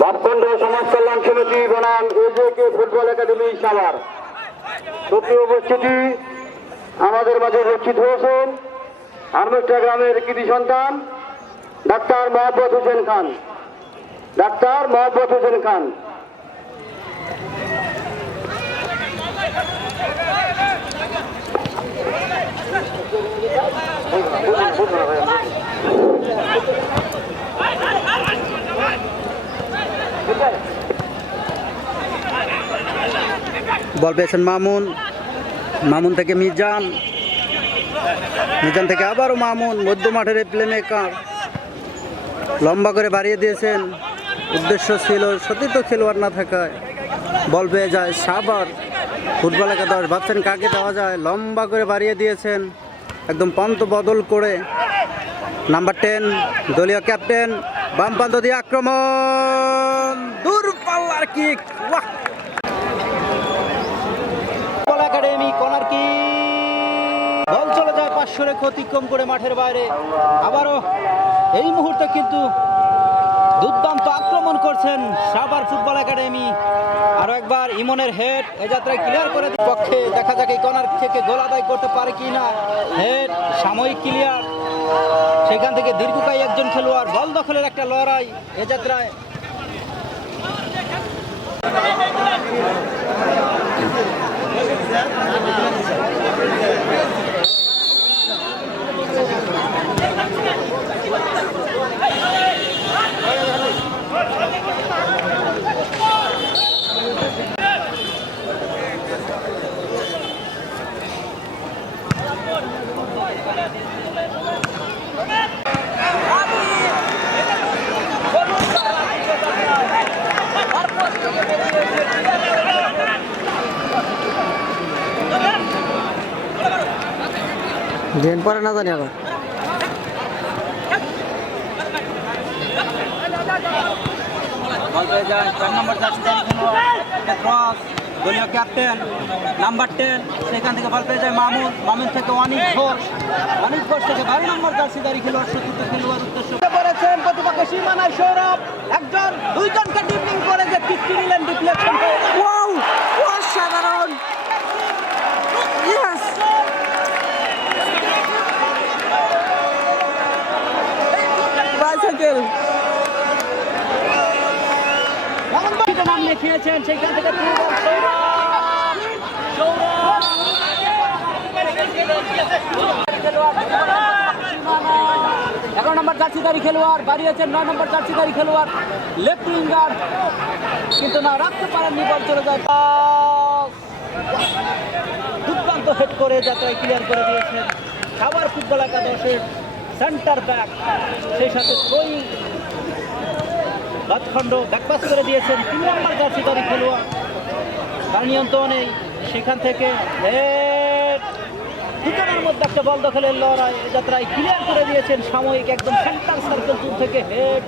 ভাবখণ্ড সমাজ কল্যাণ সমিতি বনাম এজেকে ফুটবল একাডেমি সাভার। সত্যি উপস্থিতি, আমাদের মাঝে উপস্থিত হয়েছেন আর্মেস্টা গ্রামের কৃতি সন্তান, doctor Mohammad Hossain Khan. Doctor Mohammad Hossain Khan. Ball পেয়েছেন মামুন। মামুন থেকে মিজান। মিজান থেকে আবারও মামুন মধ্য মাঠের প্লে মেকার লম্বা করে বাড়িয়ে দিয়েছেন। উদ্দেশ্য ছিল সতীর্থ খেলোয়াড় না থাকায় বল পেয়ে যায় সাবার ফুটবল একাদশ, ভাবছেন কাকে দেওয়া যায়? লম্বা করে বাড়িয়ে দিয়েছেন। একদম পন্ত বদল করে। নাম্বার টেন, দলীয় ক্যাপ্টেন বাম প্রান্ত দিয়ে আক্রমণ। দূর পাল্লার কিক। ওয়াহ! যায় অতিক্রম করে মাঠের বাইরে। আবারও এই মুহূর্তে কিন্তু দুর্দান্ত আক্রমণ করছেন সাবার ফুটবল একাডেমি। আরও একবার ইমনের হেড এ যাত্রায় ক্লিয়ার করে পক্ষে দেখা যাক এই কর্নার থেকে গোল আদায় করতে পারে কি না হেড সাময়িক ক্লিয়ার সেখান থেকে দীর্ঘকায় একজন খেলোয়াড়, বল দখলের একটা লড়াই এ যাত্রায়। ড্রেন পরে না জানি আবার। চার নম্বর জার্সি ক্রস দলীয় ক্যাপ্টেন নাম্বার টেন সেখান থেকে বল পেয়ে যায় মামুন। মামুন থেকে অনিক ঘোষ। অনিক ঘোষ থেকে বারো নম্বর জার্সিদারি খেলোয়াড় সতীর্থ খেলোয়াড় উদ্দেশ্য। করেছেন প্রতিপক্ষ সীমানায় সৌরভ। একজন দুইজনকে ডিপলিং করে যে কিকটি নিলেন অসাধারণ। ইয়েস বাইসাইকেল নাম লিখিয়েছেন সেখান থেকে এগারো নম্বর জার্সিদারি খেলোয়াড়, বাড়িয়েছেন নয় নম্বর জার্সিদারি খেলোয়াড় লেফট উইঙ্গার কিন্তু না, রাখতে পারেননি, বল চলে যায়। দুর্দান্ত হেড করে যাত্রায় ক্লিয়ার করে দিয়েছেন। খাবার ফুটবল একাদশের সেন্টার ব্যাক সেই সাথে থ্রোয়িং বাদখণ্ড ব্যাকপাস করে দিয়েছেন। তিন নম্বর জার্সিদারি খেলোয়াড়। তার নিয়ন্ত্রণ নেই সেখান থেকে। দুজনের মধ্যে একটা বল দখলের লড়াই যাত্রায় ক্লিয়ার করে দিয়েছেন সাময়িক একদম সেন্টার সার্কেল থেকে হেড।